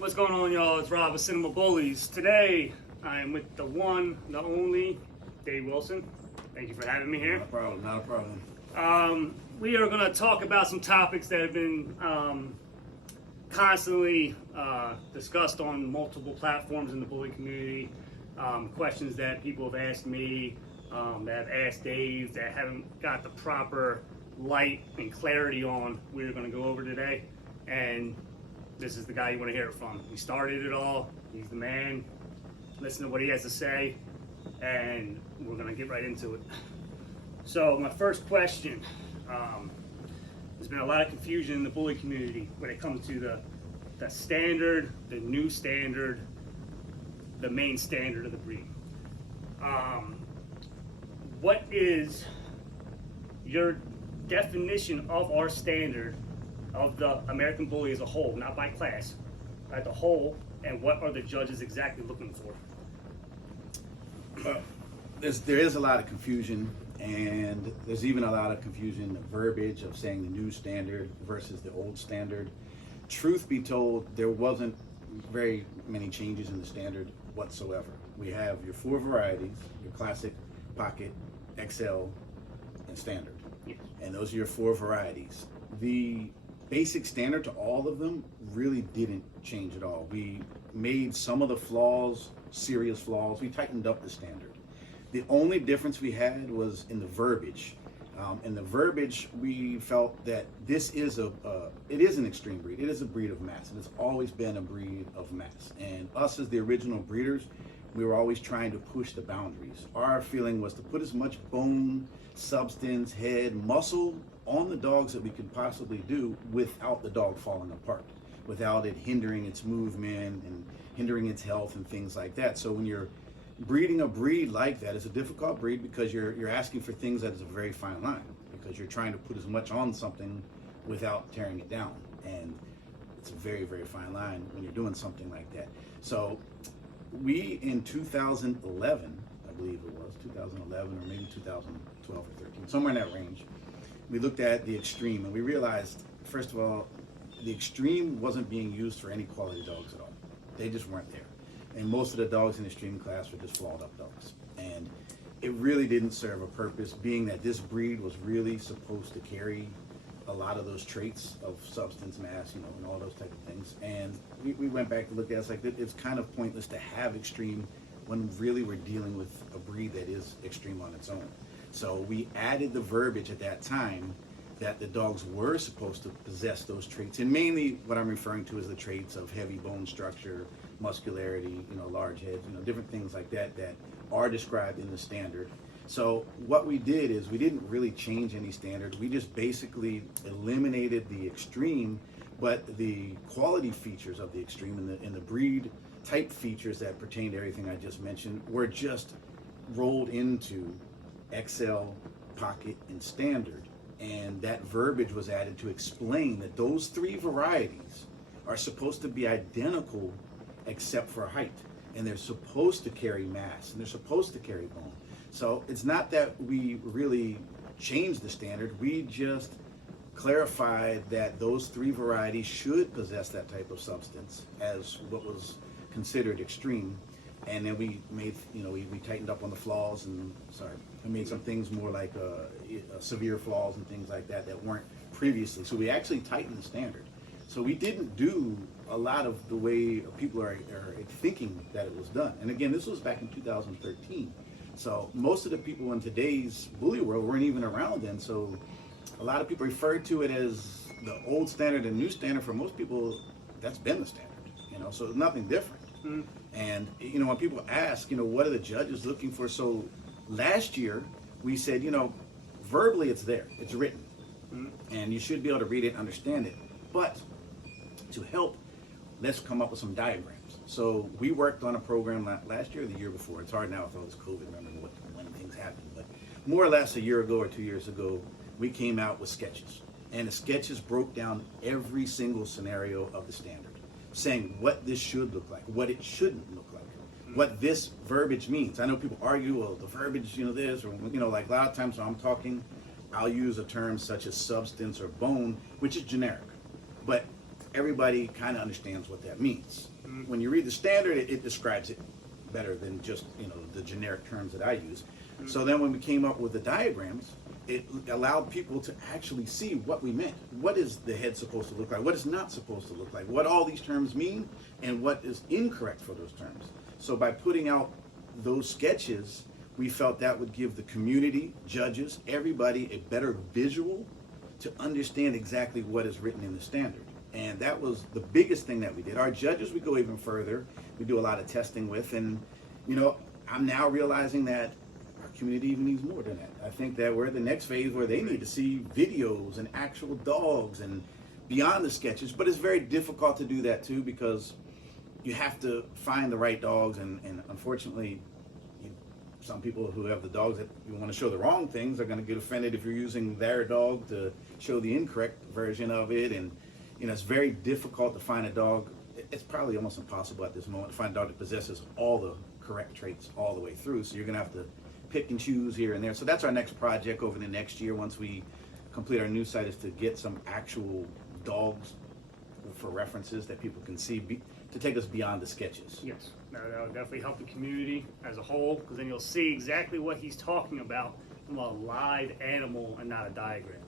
What's going on, y'all? It's Rob with CinemaBullyz. Today, I am with the one, the only, Dave Wilson. Thank you for having me here. Not a problem, not a problem. We are going to talk about some topics that have been constantly discussed on multiple platforms in the bully community. Questions that people have asked me, that have asked Dave, that haven't got the proper light and clarity on. We're going to go over today. And this is the guy you want to hear it from. He started it all. He's the man. Listen to what he has to say, and we're going to get right into it. So my first question, there's been a lot of confusion in the bully community when it comes to the standard, the new standard, the main standard of the breed. What is your definition of our standard of the American bully as a whole, not by class, as a whole, and what are the judges exactly looking for? There is a lot of confusion, and there's even a lot of confusion in the verbiage of saying the new standard versus the old standard. Truth be told, there wasn't very many changes in the standard whatsoever. We have your four varieties, your classic, pocket, XL, and standard. Yes. And those are your four varieties. The basic standard to all of them really didn't change at all. We made some of the flaws, serious flaws. We tightened up the standard. The only difference we had was in the verbiage. In the verbiage, we felt that this is it is an extreme breed. It is a breed of mass, and it's always been a breed of mass. And us as the original breeders, we were always trying to push the boundaries. Our feeling was to put as much bone, substance, head, muscle on the dogs that we could possibly do without the dog falling apart, without it hindering its movement and hindering its health and things like that. So when you're breeding a breed like that, it's a difficult breed because you're asking for things that is a very fine line, because you're trying to put as much on something without tearing it down. And it's a very, very fine line when you're doing something like that. So we, in 2011, I believe it was 2011 or maybe 2012 or 13, somewhere in that range, we looked at the extreme and we realized, first of all, the extreme wasn't being used for any quality dogs at all. They just weren't there. And most of the dogs in the extreme class were just flawed up dogs. And it really didn't serve a purpose, being that this breed was really supposed to carry a lot of those traits of substance, mass, and all those type of things. And we went back to look at it, it's like, it's kind of pointless to have extreme when really we're dealing with a breed that is extreme on its own. So we added the verbiage at that time that the dogs were supposed to possess those traits. And mainly what I'm referring to is the traits of heavy bone structure, muscularity, large heads, different things like that that are described in the standard. So what we did is we didn't really change any standard. We just basically eliminated the extreme, but the quality features of the extreme and the breed type features that pertain to everything I just mentioned were just rolled into XL, pocket, and standard. And that verbiage was added to explain that those three varieties are supposed to be identical except for height. And they're supposed to carry mass, and they're supposed to carry bone. So it's not that we really changed the standard, we just clarified that those three varieties should possess that type of substance as what was considered extreme. And then we made, we tightened up on the flaws, and we made some things more like severe flaws and things like that that weren't previously. So we actually tightened the standard. So we didn't do a lot of the way people are thinking that it was done. And again, this was back in 2013. So most of the people in today's bully world weren't even around then. So a lot of people refer to it as the old standard and new standard. For most people, that's been the standard, so it's nothing different. Mm-hmm. And when people ask, what are the judges looking for? So last year we said, verbally it's there, it's written, and you should be able to read it and understand it. But to help, let's come up with some diagrams. So we worked on a program last year or the year before. It's hard now with all this COVID, remember when things happened. But more or less a year ago or 2 years ago, we came out with sketches. And the sketches broke down every single scenario of the standard, saying what this should look like, what it shouldn't look like, what this verbiage means. I know people argue, well, the verbiage, this, or, like a lot of times when I'm talking, I'll use a term such as substance or bone, which is generic. But everybody kind of understands what that means. When you read the standard, it describes it better than just the generic terms that I use. So then when we came up with the diagrams, it allowed people to actually see what we meant. What is the head supposed to look like? What is not supposed to look like? What all these terms mean and what is incorrect for those terms. So by putting out those sketches, we felt that would give the community, judges, everybody a better visual to understand exactly what is written in the standard. And that was the biggest thing that we did. Our judges, we go even further. We do a lot of testing with, and I'm now realizing that our community even needs more than that. I think that we're at the next phase where they need to see videos and actual dogs and beyond the sketches, but it's very difficult to do that too, because you have to find the right dogs, and unfortunately, some people who have the dogs that you want to show the wrong things are going to get offended if you're using their dog to show the incorrect version of it. And it's very difficult to find a dog. It's probably almost impossible at this moment to find a dog that possesses all the correct traits all the way through. So you're going to have to pick and choose here and there. So that's our next project over the next year. Once we complete our new site, is to get some actual dogs for references that people can see to take us beyond the sketches. Yes, that'll definitely help the community as a whole, because then you'll see exactly what he's talking about from a live animal and not a diagram.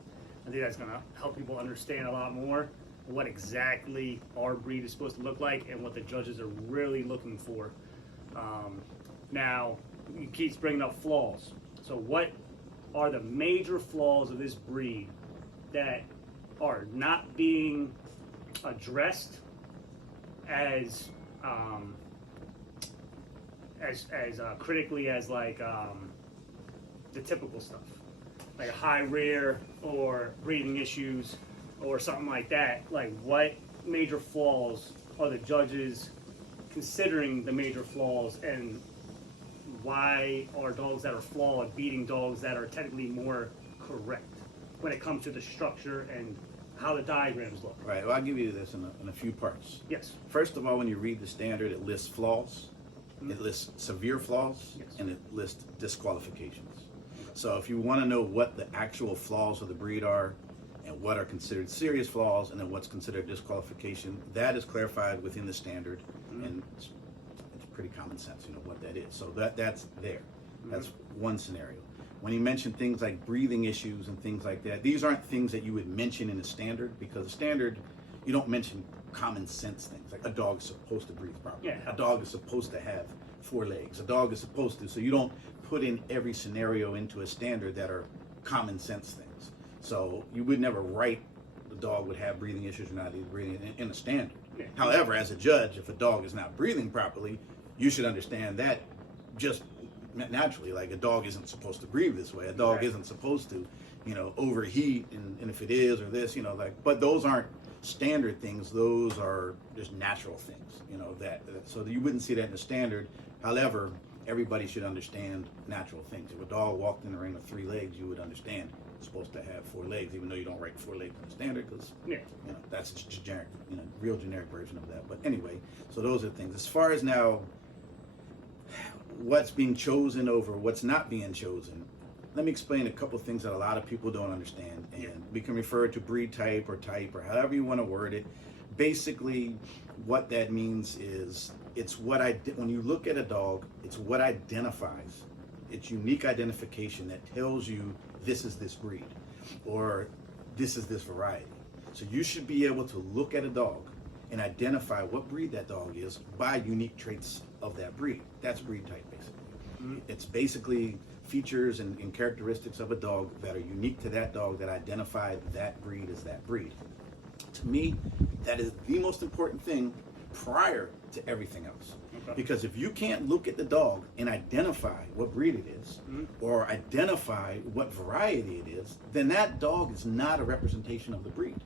I think that's going to help people understand a lot more what exactly our breed is supposed to look like and what the judges are really looking for. Now, he keeps bringing up flaws. So what are the major flaws of this breed that are not being addressed as critically as the typical stuff, like a high rear or breathing issues or something like that? Like, what major flaws are the judges considering the major flaws, and why are dogs that are flawed beating dogs that are technically more correct when it comes to the structure and how the diagrams look? Right. Well, I'll give you this in a few parts. Yes. First of all, when you read the standard, it lists flaws, it lists severe flaws, Yes. and it lists disqualifications. So if you want to know what the actual flaws of the breed are and what are considered serious flaws and then what's considered disqualification, that is clarified within the standard, and it's pretty common sense, what that is. So that's there. That's one scenario. When you mention things like breathing issues and things like that, these aren't things that you would mention in a standard, because a standard, you don't mention common sense things, like a dog is supposed to breathe properly. Yeah. A dog is supposed to have 4 legs. A dog is supposed to. So you don't put in every scenario into a standard that are common sense things. So you would never write the dog would have breathing issues or not breathing in a standard. Yeah. However, as a judge, if a dog is not breathing properly, you should understand that just naturally. Like, a dog isn't supposed to breathe this way. A dog Right. isn't supposed to, overheat, and if it is or this, but those aren't standard things. Those are just natural things, so you wouldn't see that in the standard. However, everybody should understand natural things. If a dog walked in the ring with 3 legs, you would understand it's supposed to have 4 legs, even though you don't write 4 legs in the standard, because that's a generic, real generic version of that. But anyway, so those are things. As far as now what's being chosen over what's not being chosen, let me explain a couple of things that a lot of people don't understand. And we can refer to breed type or however you want to word it. Basically, what that means is it's when you look at a dog, it's what identifies, it's unique identification that tells you this is this breed or this is this variety. So you should be able to look at a dog and identify what breed that dog is by unique traits of that breed. That's breed type, basically. It's basically features and characteristics of a dog that are unique to that dog that identify that breed as that breed. To me, that is the most important thing prior to everything else. Okay. Because if you can't look at the dog and identify what breed it is, or identify what variety it is, then that dog is not a representation of the breed.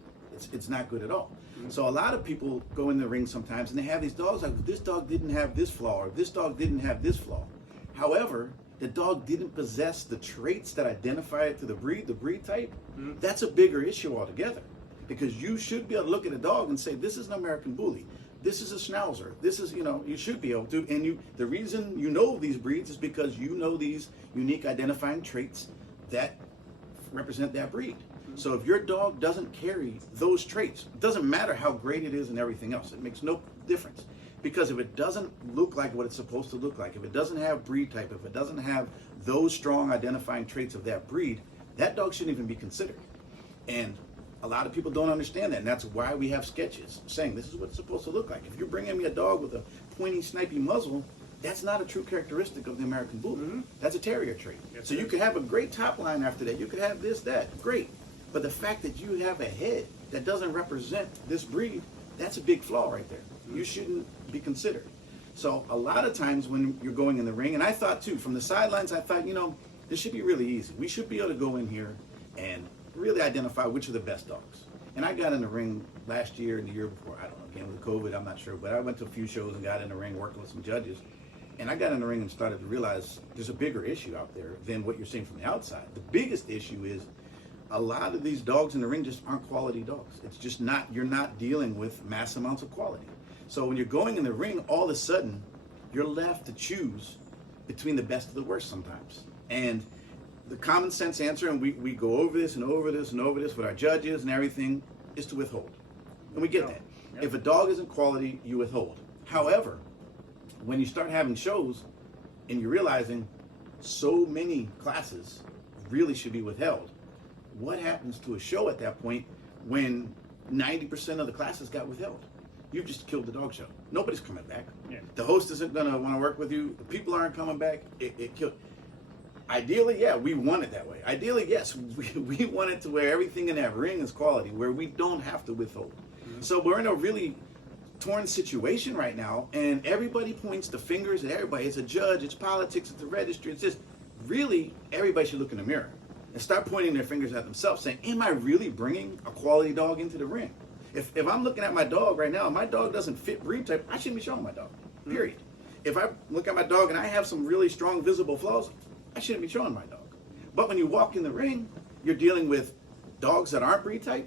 It's not good at all. So a lot of people go in the ring sometimes and they have these dogs like, this dog didn't have this flaw, or this dog didn't have this flaw. However, the dog didn't possess the traits that identify it to the breed type. That's a bigger issue altogether, because you should be able to look at a dog and say, this is an American Bully, this is a Schnauzer, this is, you should be able to. And the reason you know these breeds is because you know these unique identifying traits that represent that breed. So if your dog doesn't carry those traits, it doesn't matter how great it is and everything else. It makes no difference. Because if it doesn't look like what it's supposed to look like, if it doesn't have breed type, if it doesn't have those strong identifying traits of that breed, that dog shouldn't even be considered. And a lot of people don't understand that, and that's why we have sketches saying this is what it's supposed to look like. If you're bringing me a dog with a pointy, snipey muzzle, that's not a true characteristic of the American Bully. That's a terrier trait. Yes, so you sir. could have a great top line after that. You could have this, that, great. But the fact that you have a head that doesn't represent this breed, that's a big flaw right there. You shouldn't be considered. So a lot of times when you're going in the ring, and I thought too, from the sidelines, I thought, this should be really easy. We should be able to go in here and really identify which are the best dogs. And I got in the ring last year and the year before, I don't know, again with COVID, I'm not sure, but I went to a few shows and got in the ring working with some judges. And I got in the ring and started to realize there's a bigger issue out there than what you're seeing from the outside. The biggest issue is a lot of these dogs in the ring just aren't quality dogs. It's just not, you're not dealing with mass amounts of quality. So when you're going in the ring, all of a sudden, you're left to choose between the best of the worst sometimes. And the common sense answer, and we go over this and over this and over this with our judges and everything, is to withhold. And we get that. Yep. If a dog isn't quality, you withhold. However, when you start having shows and you're realizing so many classes really should be withheld, what happens to a show at that point when 90% of the classes got withheld? You've just killed the dog show. Nobody's coming back. Yeah. The host isn't going to want to work with you. The people aren't coming back. It killed. Ideally, yeah, we want it that way. Ideally, yes, we want it to where everything in that ring is quality, where we don't have to withhold. So we're in a really torn situation right now, and everybody points the fingers at everybody. It's a judge, it's politics, it's the registry. It's just really everybody should look in the mirror and start pointing their fingers at themselves, saying, am I really bringing a quality dog into the ring? If I'm looking at my dog right now, my dog doesn't fit breed type, I shouldn't be showing my dog, period. If I look at my dog and I have some really strong visible flaws, I shouldn't be showing my dog. But when you walk in the ring, you're dealing with dogs that aren't breed type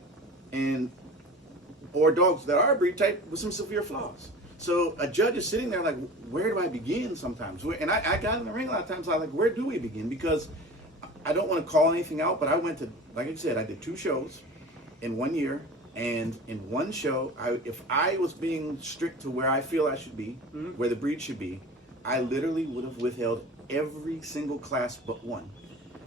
or dogs that are breed type with some severe flaws. So a judge is sitting there like, where do I begin sometimes? And I got in the ring a lot of times, I was like, where do we begin? Because I don't want to call anything out, but I went to, like I said, I did 2 shows in 1 year. And in one show, if I was being strict to where I feel I should be, where the breed should be, I literally would have withheld every single class but one.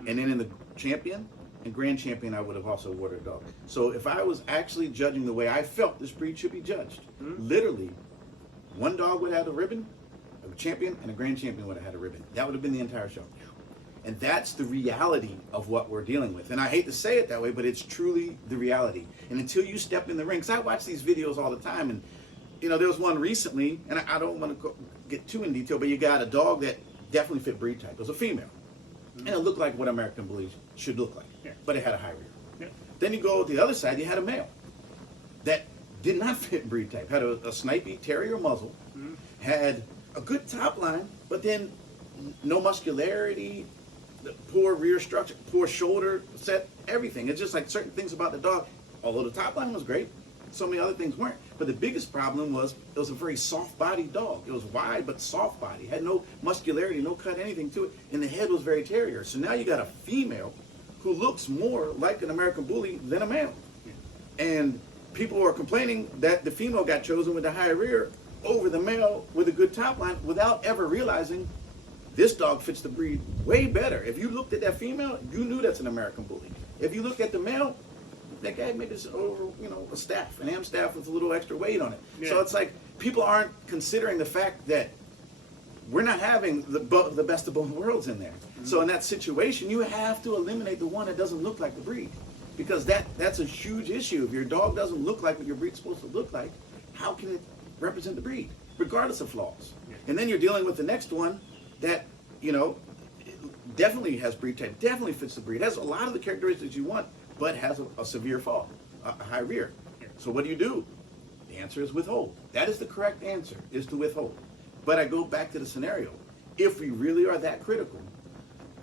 And then in the champion and grand champion, I would have also awarded a dog. So if I was actually judging the way I felt this breed should be judged, literally, one dog would have had a ribbon, a champion, and a grand champion would have had a ribbon. That would have been the entire show. And that's the reality of what we're dealing with. And I hate to say it that way, but it's truly the reality. And until you step in the ring, because I watch these videos all the time, and there was one recently, and I don't want to get too in detail, but you got a dog that definitely fit breed type. It was a female. And it looked like what American Bullies should look like. Yeah. But it had a high rear. Yeah. Then you go to the other side, you had a male that did not fit breed type. Had a snipey terrier muzzle, had a good top line, but then no muscularity, poor rear structure, poor shoulder set, everything. It's just like certain things about the dog, although the top line was great, so many other things weren't. But the biggest problem was it was a very soft-bodied dog. It was wide but soft body, had no muscularity, no cut, anything to it, and the head was very terrier. So now you got a female who looks more like an American Bully than a male. And people are complaining that the female got chosen with the high rear over the male with a good top line without ever realizing this dog fits the breed way better. If you looked at that female, you knew that's an American Bully. If you look at the male, that guy made this over, a staff, an am staff with a little extra weight on it. Yeah. So it's like people aren't considering the fact that we're not having the best of both worlds in there. So in that situation, you have to eliminate the one that doesn't look like the breed, because that's a huge issue. If your dog doesn't look like what your breed's supposed to look like, how can it represent the breed, regardless of flaws? Yeah. And then you're dealing with the next one that, definitely has breed type, definitely fits the breed, has a lot of the characteristics you want, but has a severe fall, a high rear. Yeah. So what do? The answer is withhold. That is the correct answer, is to withhold. But I go back to the scenario. If we really are that critical,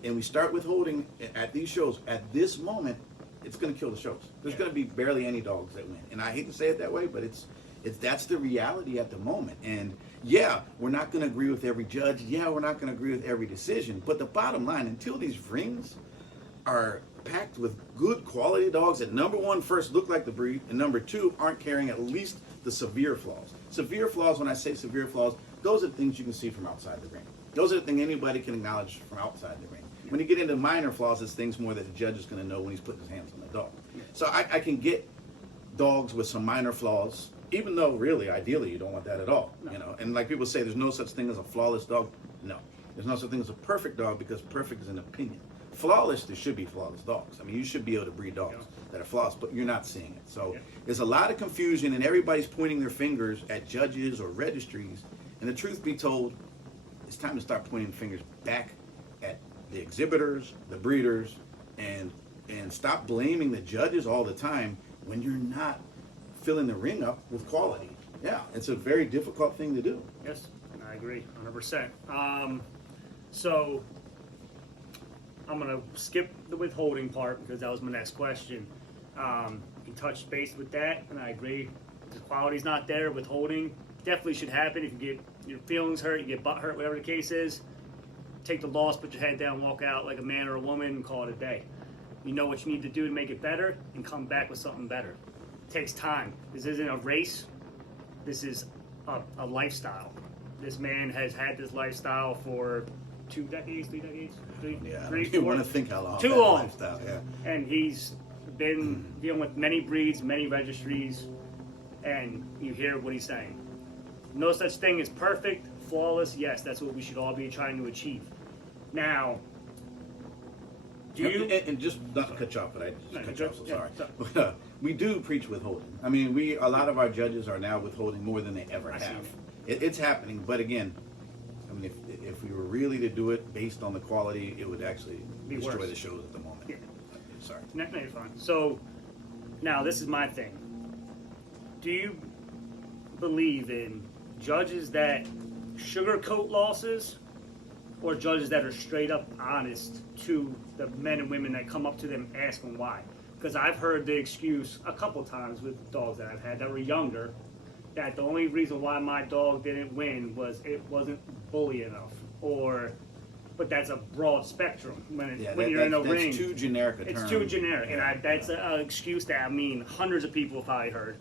and we start withholding at these shows, at this moment, it's going to kill the shows. There's going to be barely any dogs that win. And I hate to say it that way, but that's the reality at the moment. And yeah, we're not going to agree with every judge. Yeah, we're not going to agree with every decision. But the bottom line, until these rings are packed with good quality dogs that, number one, first look like the breed, and number two, aren't carrying at least the severe flaws. Severe flaws, when I say severe flaws, those are the things you can see from outside the ring. Those are the things anybody can acknowledge from outside the ring. When you get into minor flaws, it's things more that the judge is going to know when he's putting his hands on the dog. So I can get dogs with some minor flaws, even though really, ideally, you don't want that at all. No. You know, and like people say, there's no such thing as a flawless dog. No, there's no such thing as a perfect dog, because perfect is an opinion. Flawless, there should be flawless dogs. I mean, you should be able to breed dogs that are flawless, but you're not seeing it. So there's a lot of confusion, and everybody's pointing their fingers at judges or registries. And the truth be told, it's time to start pointing fingers back at the exhibitors, the breeders, and stop blaming the judges all the time when you're not filling the ring up with quality. Yeah, it's a very difficult thing to do. Yes, I agree, 100%. So I'm going to skip the withholding part because that was my next question. You touched base with that, and I agree. If the quality's not there, withholding definitely should happen. If you get your feelings hurt, you get butt hurt, whatever the case is, take the loss, put your head down, walk out like a man or a woman, and call it a day. You know what you need to do to make it better, and come back with something better. It takes time. This isn't a race. This is a lifestyle. This man has had this lifestyle for 2 decades, 3 decades, three, You 4. want to think how long? Too that long. Lifestyle, yeah. And he's been dealing with many breeds, many registries, and you hear what he's saying. No such thing as perfect, flawless. Yes, that's what we should all be trying to achieve. Now, do you? And just not to cut you off, but I just cut you off. So yeah, sorry. We do preach withholding. I mean, a lot of our judges are now withholding more than they ever I have. see. It's happening, but again, I mean, if we were really to do it based on the quality, it would actually destroy worse. the shows at the moment. Yeah. Sorry. No, you're fine. So, now this is my thing. Do you believe in judges that sugarcoat losses, or judges that are straight up honest to the men and women that come up to them asking why? Because I've heard the excuse a couple times with dogs that I've had that were younger, that the only reason why my dog didn't win was it wasn't bully enough, but that's a broad spectrum. When you're in a ring, that's too generic a term. it's too generic, and that's an excuse that hundreds of people have probably heard.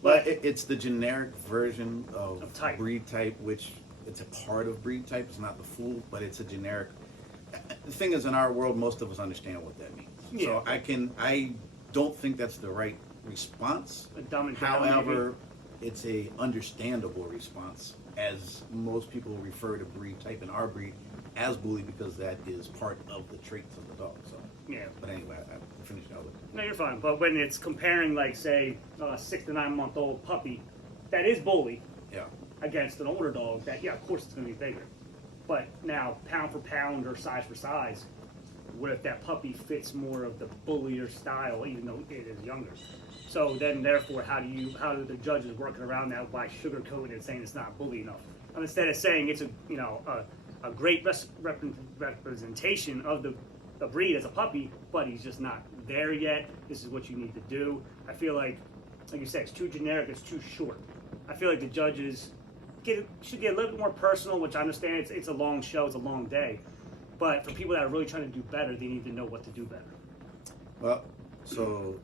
But it's the generic version of type. breed type, which it's a part of breed type. It's not the full, but it's a generic. The thing is, in our world, most of us understand what that means. Yeah. So I don't think that's the right response. Dumb and down, However, it's a understandable response, as most people refer to breed type in our breed as bully, because that is part of the traits of the dog. So yeah. But anyway, I finished out with it. No, you're fine. But when it's comparing, like, say, a 6 to 9 month old puppy that is bully Yeah. against an older dog, that of course it's going to be bigger. But now, pound for pound or size for size, what if that puppy fits more of the bullier style, even though it is younger? So then, therefore, how do the judges working around that by sugarcoating it and saying it's not bully enough? And instead of saying it's a great representation of the breed as a puppy, but he's just not there yet. This is what you need to do. I feel like you said, it's too generic, it's too short. I feel like the judges should get a little bit more personal, which I understand it's a long show, it's a long day. But for people that are really trying to do better, they need to know what to do better. Well, so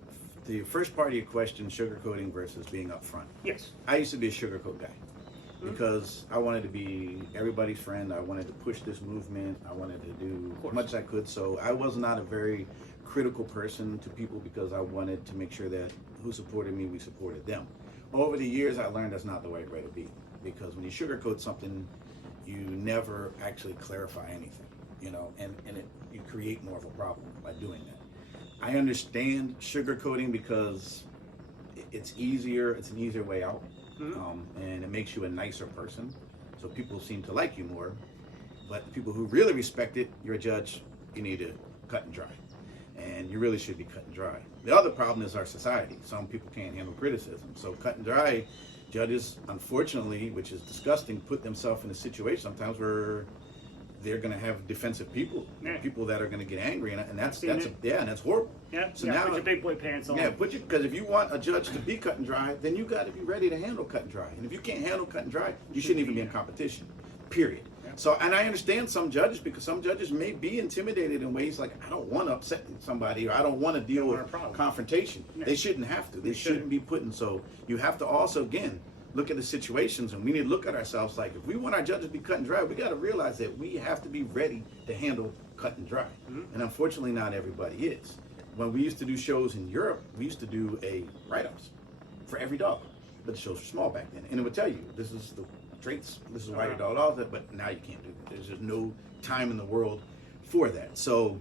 the first part of your question, sugarcoating versus being upfront. Yes. I used to be a sugarcoat guy because I wanted to be everybody's friend. I wanted to push this movement. I wanted to do as much as I could. So I was not a very critical person to people because I wanted to make sure that who supported me, we supported them. Over the years, I learned that's not the right way to be, because when you sugarcoat something, you never actually clarify anything, and you create more of a problem by doing that. I understand sugarcoating because it's easier. It's an easier way out, and it makes you a nicer person. So people seem to like you more. But the people who really respect it, you're a judge. You need to cut and dry, and you really should be cut and dry. The other problem is our society. Some people can't handle criticism. So cut and dry, judges, unfortunately, which is disgusting, put themselves in a situation sometimes where they're going to have defensive people, people that are going to get angry, and that's horrible. Yeah. So now now, put your big boy pants on. Yeah, because if you want a judge to be cut and dry, then you got to be ready to handle cut and dry. And if you can't handle cut and dry, you shouldn't even be in competition. period. So, and I understand some judges, because some judges may be intimidated in ways like, I don't want to upset somebody, or I don't want to deal with confrontation. They shouldn't have to. They shouldn't be put in. So you have to also, again, look at the situations, and we need to look at ourselves like, if we want our judges to be cut and dry, we got to realize that we have to be ready to handle cut and dry. And unfortunately, not everybody is. When we used to do shows in Europe, we used to do a write-ups for every dog, but the shows were small back then, and it would tell you, this is the traits, this is why your dog loves it, but now you can't do it. There's just no time in the world for that. So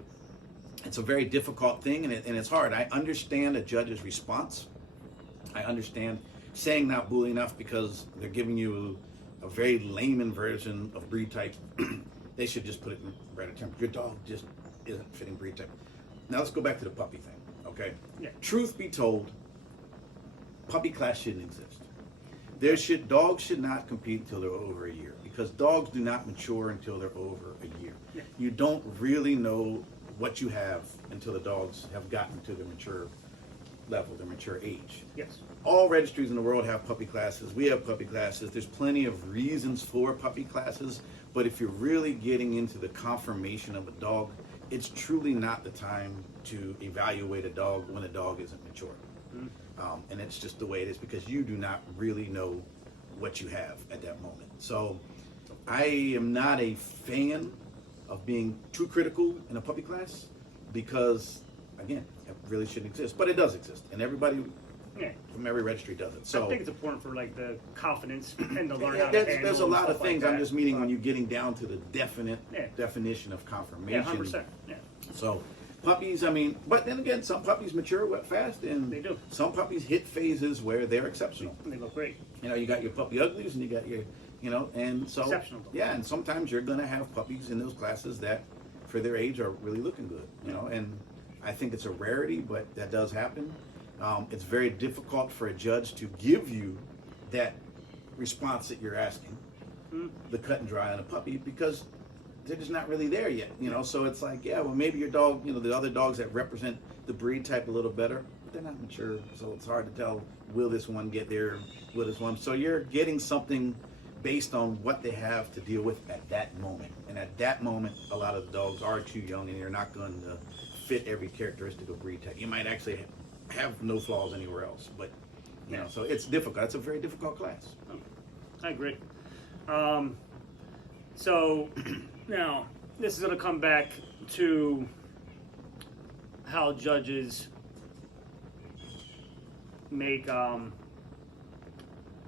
it's a very difficult thing, and it's hard. I understand a judge's response. I understand saying not bully enough, because they're giving you a very layman version of breed type. They should just put it in better terms. Your dog just isn't fitting breed type. Now let's go back to the puppy thing, okay? Yeah. Truth be told, puppy class shouldn't exist. Dogs should not compete until they're over a year, because dogs do not mature until they're over a year. Yeah. You don't really know what you have until the dogs have gotten to their mature level, their mature age. Yes. All registries in the world have puppy classes. We have puppy classes. There's plenty of reasons for puppy classes, but if you're really getting into the conformation of a dog, it's truly not the time to evaluate a dog when a dog isn't mature. And it's just the way it is, because you do not really know what you have at that moment. So I am not a fan of being too critical in a puppy class, because, again, it really shouldn't exist. But it does exist, and everybody from every registry does it. So I think it's important for like the confidence and to learn how to handle. There's a lot of things. Like I'm just meaning when you're getting down to the definite definition of confirmation. Yeah, 100%. Yeah. So puppies, I mean, but then again, some puppies mature fast, and they do. Some puppies hit phases where they're exceptional. And they look great. You know, you got your puppy uglies, and you got your, you know, and so exceptional. Yeah, and sometimes you're going to have puppies in those classes that, for their age, are really looking good. You know, and I think it's a rarity, but that does happen. It's very difficult for a judge to give you that response that you're asking, the cut and dry on a puppy, because they're just not really there yet, you know. So it's like, yeah, well, maybe your dog, you know, the other dogs that represent the breed type a little better, but they're not mature, so it's hard to tell, will this one get there, will this one? So you're getting something based on what they have to deal with at that moment. And at that moment, a lot of the dogs are too young, and they're not going to fit every characteristic of breed type. You might actually have no flaws anywhere else, but you know, so it's difficult. It's a very difficult class. I agree. So now this is going to come back to how judges make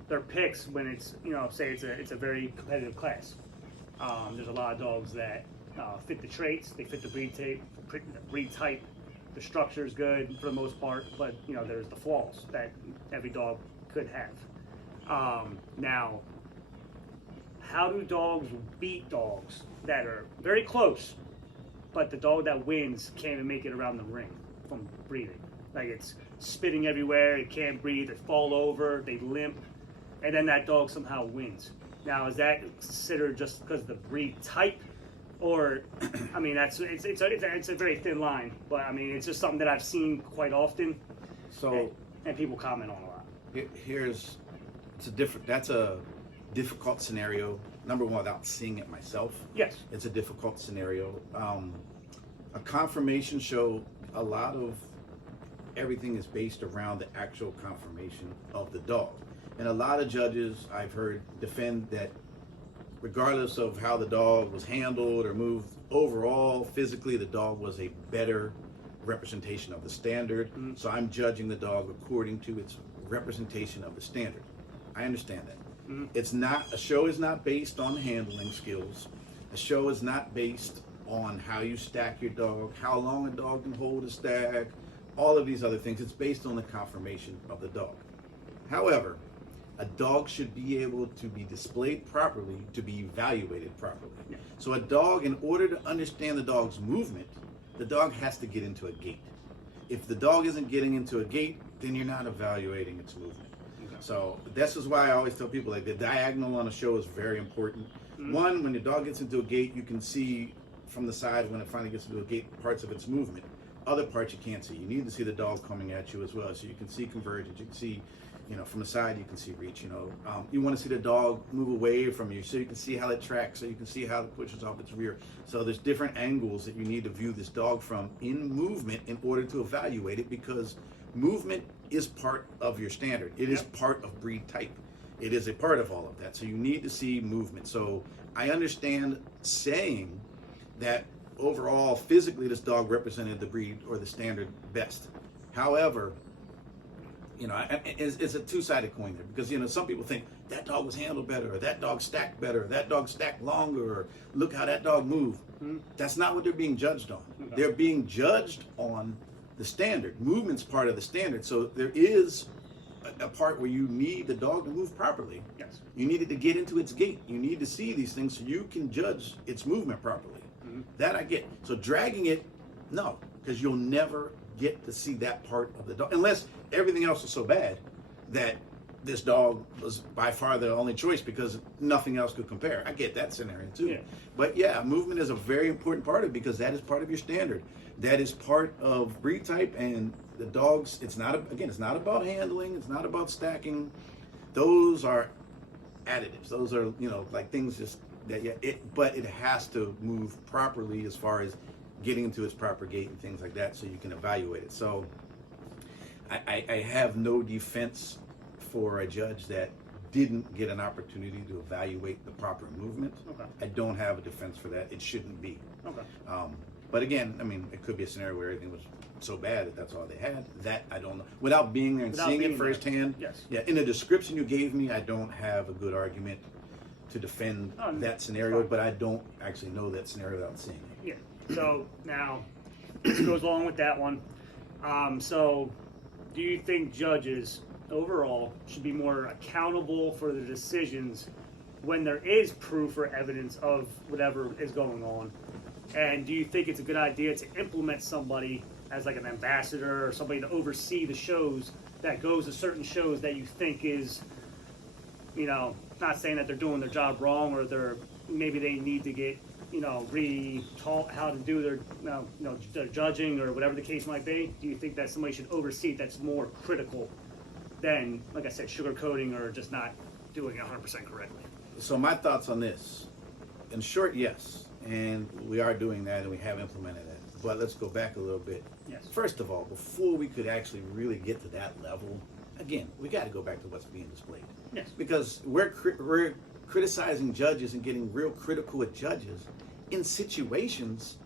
their picks when it's, you know, say it's a very competitive class. There's a lot of dogs that fit the traits, they fit the breed type. The structure is good for the most part, but you know, there's the flaws that every dog could have. Now, how do dogs beat dogs that are very close, but the dog that wins can't even make it around the ring from breathing? Like, it's spitting everywhere, it can't breathe, they fall over, they limp, and then that dog somehow wins. Now, is that considered just because of the breed type? Or, I mean, it's a very thin line, but I mean, it's just something that I've seen quite often. So, and people comment on a lot. That's a difficult scenario. Number one, without seeing it myself. Yes. It's a difficult scenario. A confirmation show, a lot of everything is based around the actual confirmation of the dog. And a lot of judges, I've heard, defend that regardless of how the dog was handled or moved, overall, physically, the dog was a better representation of the standard. So I'm judging the dog according to its representation of the standard. I understand that. It's not, a show is not based on handling skills. A show is not based on how you stack your dog, how long a dog can hold a stack, all of these other things. It's based on the conformation of the dog. However, a dog should be able to be displayed properly to be evaluated properly. Yeah. So a dog, in order to understand the dog's movement, the dog has to get into a gait. If the dog isn't getting into a gait, then you're not evaluating its movement. Okay. So this is why I always tell people, like, the diagonal on a show is very important. One, when the dog gets into a gait, you can see from the side when it finally gets into a gait parts of its movement. Other parts you can't see. You need to see the dog coming at you as well, so you can see convergence, you can see from the side you can see reach. You want to see the dog move away from you so you can see how it tracks, so you can see how it pushes off its rear. So there's different angles that you need to view this dog from in movement in order to evaluate it, because movement is part of your standard. It is part of breed type. It is a part of all of that. So you need to see movement. So I understand saying that overall, physically, this dog represented the breed or the standard best. However, it's a two-sided coin there, because some people think that dog was handled better, or that dog stacked better, or that dog stacked longer, or look how that dog moved. That's not what they're being judged on. They're being judged on the standard. Movement's part of the standard. So there is a part where you need the dog to move properly. Yes. You need it to get into its gait. You need to see these things so you can judge its movement properly. That I get. So dragging it, no, because you'll never get to see that part of the dog, unless everything else is so bad that this dog was by far the only choice because nothing else could compare. I get that scenario too. Yeah. But yeah, movement is a very important part of it, because that is part of your standard. That is part of breed type, and the dogs, it's not about handling, it's not about stacking. Those are additives. Those are, like things just that, but it has to move properly as far as getting into its proper gait and things like that, so you can evaluate it. So I have no defense for a judge that didn't get an opportunity to evaluate the proper movement. Okay. I don't have a defense for that. It shouldn't be. Okay. But again, it could be a scenario where everything was so bad that that's all they had. That I don't know. Without being there and seeing it firsthand. Yes. Yeah. In the description you gave me, I don't have a good argument to defend that scenario, but I don't actually know that scenario without seeing it. Yeah. So now, this goes along with that one. So, do you think judges overall should be more accountable for their decisions when there is proof or evidence of whatever is going on? And do you think it's a good idea to implement somebody as like an ambassador or somebody to oversee the shows that goes to certain shows that you think is, not saying that they're doing their job wrong, or maybe they need to get, re-taught how to do their judging or whatever the case might be? Do you think that somebody should oversee that's more critical than, like I said, sugarcoating or just not doing it 100% correctly? So my thoughts on this, in short, yes, and we are doing that and we have implemented that. But let's go back a little bit. Yes. First of all, before we could actually really get to that level, again, we got to go back to what's being displayed. Yes. Because we're criticizing judges and getting real critical at judges in situations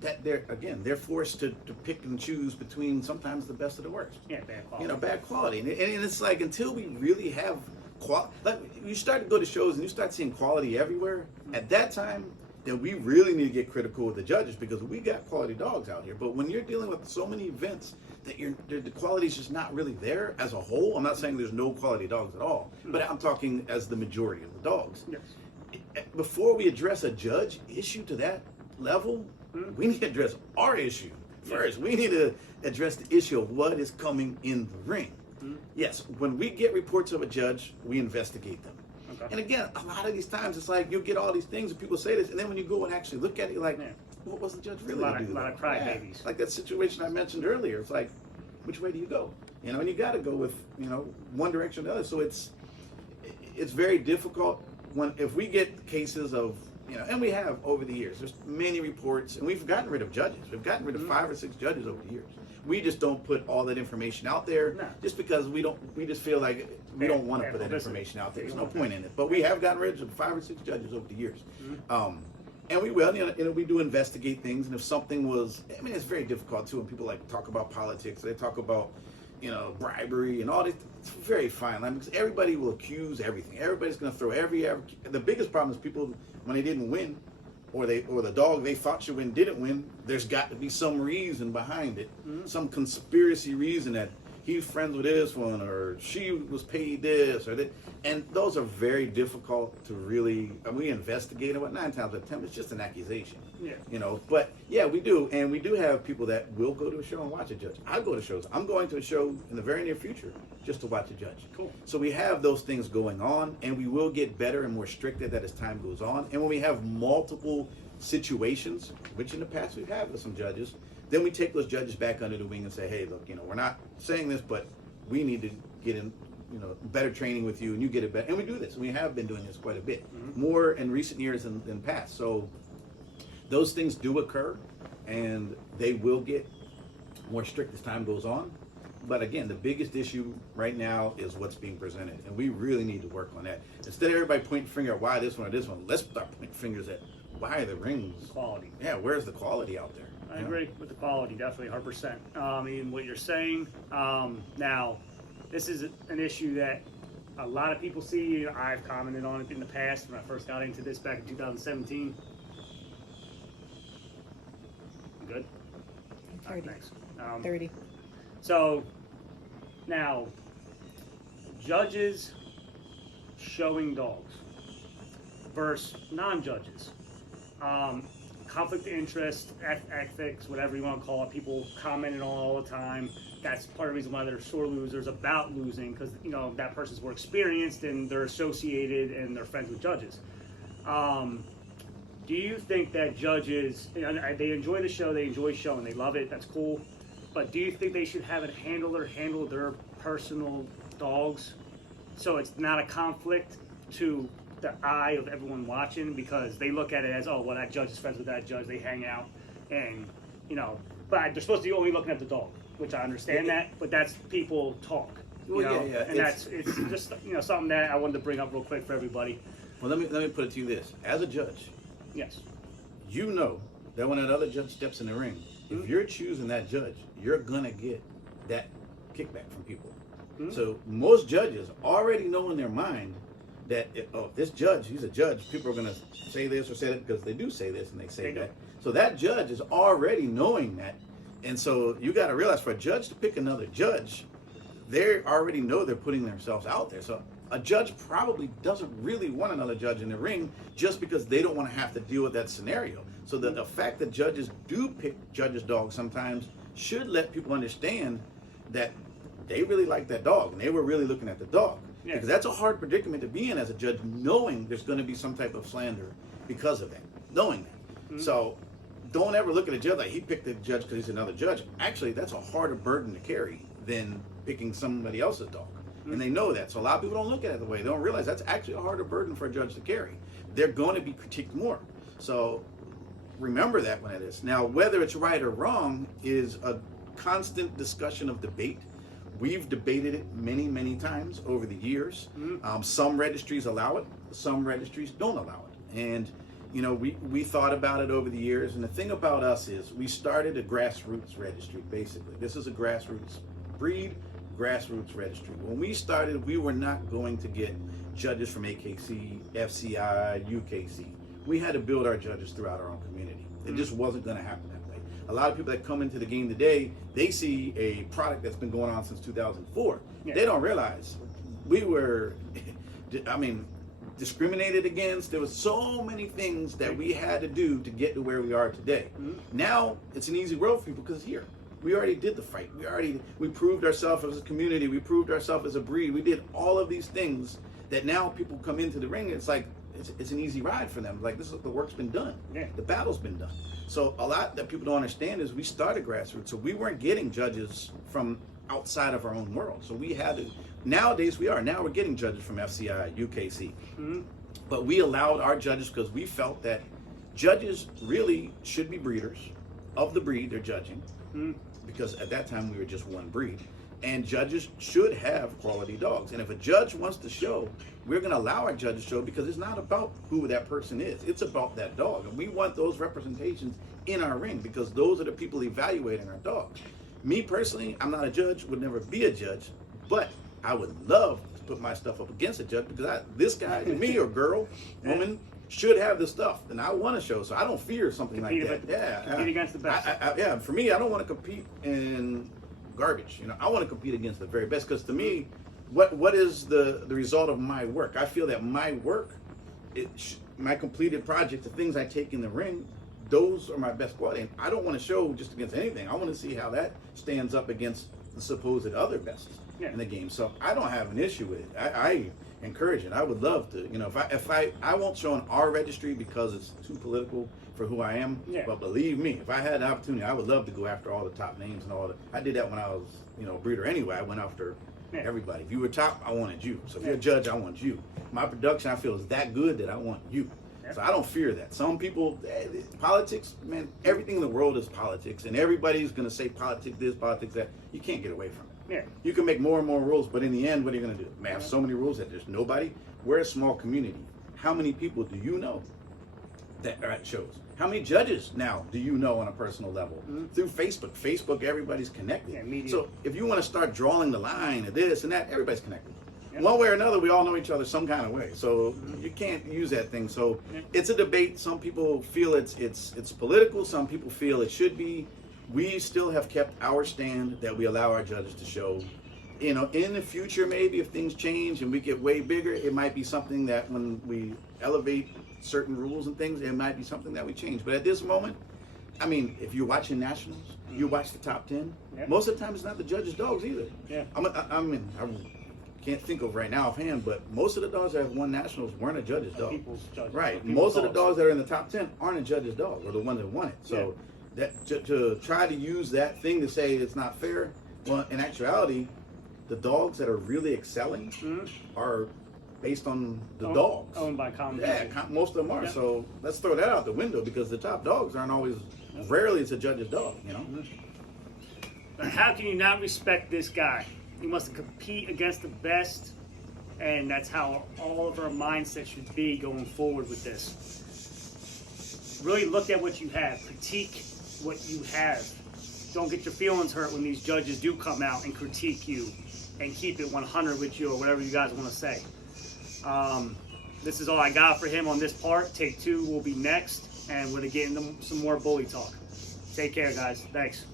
that they're forced to pick and choose between sometimes the best of the worst. Yeah, bad quality. Bad quality. And it's like, until we really have quality, like you start to go to shows and you start seeing quality everywhere, at that time, then we really need to get critical with the judges, because we got quality dogs out here. But when you're dealing with so many events that the quality's just not really there as a whole, I'm not saying there's no quality dogs at all, but I'm talking as the majority of the dogs. Yes. Before we address a judge issue to that level, we need to address our issue first. We need to address the issue of what is coming in the ring. Yes, when we get reports of a judge, we investigate them. Okay. And again, a lot of these times it's like you'll get all these things and people say this, and then when you go and actually look at it, you're like, what was the judge really doing? A lot of crybabies. Like that situation I mentioned earlier. It's like, which way do you go? And you got to go with one direction or the other. So it's very difficult if we get cases of and we have over the years. There's many reports, and we've gotten rid of judges. We've gotten rid of 5 or 6 judges over the years. We just don't put all that information out there, just because we just feel like we don't want to put that information out there. There's no point in it. But we have gotten rid of 5 or 6 judges over the years. And we will, we do investigate things. And if something was, it's very difficult too when people talk about politics. They talk about, bribery and all this. It's very fine line, because everybody will accuse everything. Everybody's going to throw the biggest problem is people, when they didn't win, or the dog they thought should win didn't win, there's got to be some reason behind it, some conspiracy reason that he's friends with this one, or she was paid this or that. And those are very difficult to really, we investigate them, but 9 times out of 10 it's just an accusation. Yeah. But yeah, we do, and we do have people that will go to a show and watch a judge. I go to shows. I'm going to a show in the very near future just to watch a judge. Cool. So we have those things going on, and we will get better and more strict at that as time goes on. And when we have multiple situations, which in the past we've had with some judges, then we take those judges back under the wing and say, hey, look, we're not saying this, but we need to get in better training with you, and you get it better. And we do this. We have been doing this quite a bit, more in recent years than past. So those things do occur, and they will get more strict as time goes on. But again, the biggest issue right now is what's being presented, and we really need to work on that. Instead of everybody pointing finger at why this one or this one, let's start pointing fingers at why are the rings Quality. Yeah, where's the quality out there? I agree with the quality, definitely 100%. I mean, what you're saying. Now, this is an issue that a lot of people see. I've commented on it in the past when I first got into this back in 2017. Good? 30. Thanks. 30. So, now, judges showing dogs versus non-judges. Conflict of interest, ethics, whatever you want to call it, people commenting on all the time. That's part of the reason why they're sore losers about losing, because that person's more experienced and they're associated and they're friends with judges. Do you think that judges, they enjoy the show, they enjoy showing, they love it, that's cool, but do you think they should have a handler handle their personal dogs so it's not a conflict to the eye of everyone watching, because they look at it as, oh, well, that judge is friends with that judge, they hang out, and but they're supposed to be only looking at the dog, which I understand that, but that's people talk, and it's just something that I wanted to bring up real quick for everybody. Well, let me put it to you this: as a judge, Yes, you know that when that other judge steps in the ring, if you're choosing that judge, you're gonna get that kickback from people. So most judges already know in their mind that if this judge, he's a judge, people are going to say this or say that, because they do say this and they say that. So that judge is already knowing that. And so you got to realize, for a judge to pick another judge, they already know they're putting themselves out there. So a judge probably doesn't really want another judge in the ring just because they don't want to have to deal with that scenario. So the fact that judges do pick judges' dogs sometimes should let people understand that they really like that dog and they were really looking at the dog. Yeah. Because that's a hard predicament to be in as a judge, knowing there's going to be some type of slander because of that, knowing that. So don't ever look at a judge like he picked the judge because he's another judge. Actually, that's a harder burden to carry than picking somebody else's dog. And they know that. So a lot of people don't look at it the way. They don't realize that's actually a harder burden for a judge to carry. They're going to be critiqued more. So remember that when it is. Now, whether it's right or wrong is a constant discussion of debate. We've debated it many, many times over the years. Some registries allow it, some registries don't allow it. And, we thought about it over the years. And the thing about us is we started a grassroots registry, basically. This is a grassroots breed, grassroots registry. When we started, we were not going to get judges from AKC, FCI, UKC. We had to build our judges throughout our own community. It just wasn't going to happen that way. A lot of people that come into the game today, they see a product that's been going on since 2004. Yeah. They don't realize we were, discriminated against. There was so many things that we had to do to get to where we are today. Now it's an easy road for people because it's here. We already did the fight. We proved ourselves as a community. We proved ourselves as a breed. We did all of these things that now people come into the ring. It's like it's an easy ride for them. Like, this is the work's been done. Yeah. The battle's been done. So a lot that people don't understand is we started grassroots. So we weren't getting judges from outside of our own world. So we had to. Nowadays we are. Now we're getting judges from FCI, UKC. But we allowed our judges because we felt that judges really should be breeders of the breed they're judging. Because at that time we were just one breed, and judges should have quality dogs. And if a judge wants to show, we're going to allow our judge to show, because it's not about who that person is, it's about that dog. And we want those representations in our ring, because those are the people evaluating our dogs. Me personally, I'm not a judge, would never be a judge, but I would love to put my stuff up against a judge, because this guy, me or girl, woman, should have the stuff, and I want to show, so I don't fear something like that. Compete against the best. For me, I don't want to compete in garbage. I want to compete against the very best, because to me, what is the result of my work? I feel that my work, my completed project, the things I take in the ring, those are my best quality. And I don't want to show just against anything. I want to see how that stands up against the supposed other best in the game. So I don't have an issue with it. I encourage it. I would love to, if I won't show on our registry because it's too political for who I am. But believe me, if I had the opportunity, I would love to go after all the top names and all that. I did that when I was, a breeder anyway. I went after Yeah. Everybody. If you were top, I wanted you. So if you're a judge, I want you. My production, I feel, is that good that I want you. Yeah. So I don't fear that. Some people, politics, man, everything in the world is politics, and everybody's gonna say politics this, politics that. You can't get away from it. Yeah. You can make more and more rules, but in the end, what are you gonna do? Man, have so many rules that there's nobody. We're a small community. How many people do you know that are at shows? How many judges now do you know on a personal level? Through Facebook. Facebook, everybody's connected. Yeah, media. So if you want to start drawing the line of this and that, everybody's connected. Yeah. One way or another, we all know each other some kind of way. So you can't use that thing. So it's a debate. Some people feel it's political. Some people feel it should be. We still have kept our stand that we allow our judges to show. You know, in the future, maybe if things change and we get way bigger, it might be something that when we elevate certain rules and things, it might be something that we change. But at this moment, I mean, if you're watching nationals, you watch the top 10. Yeah. Most of the time, it's not the judges' dogs either. Yeah. I can't think of right now offhand, but most of the dogs that have won nationals weren't a judge's dog. People's judges. Right. People's Most of the dogs that are in the top 10 aren't a judge's dog, or the one that won it. So that to try to use that thing to say it's not fair, well, in actuality, the dogs that are really excelling are based on the dogs. Owned by common Yeah, people. most of them are. Yeah. So let's throw that out the window because the top dogs aren't always. Rarely it's a judge's dog, you know. But how can you not respect this guy? You must compete against the best, and that's how all of our mindset should be going forward with this. Really look at what you have. Critique what you have. Don't get your feelings hurt when these judges do come out and critique you, and keep it 100 with you or whatever you guys want to say. This is all I got for him on this part. Take 2 will be next, and we're going to get into some more bully talk. Take care, guys. Thanks.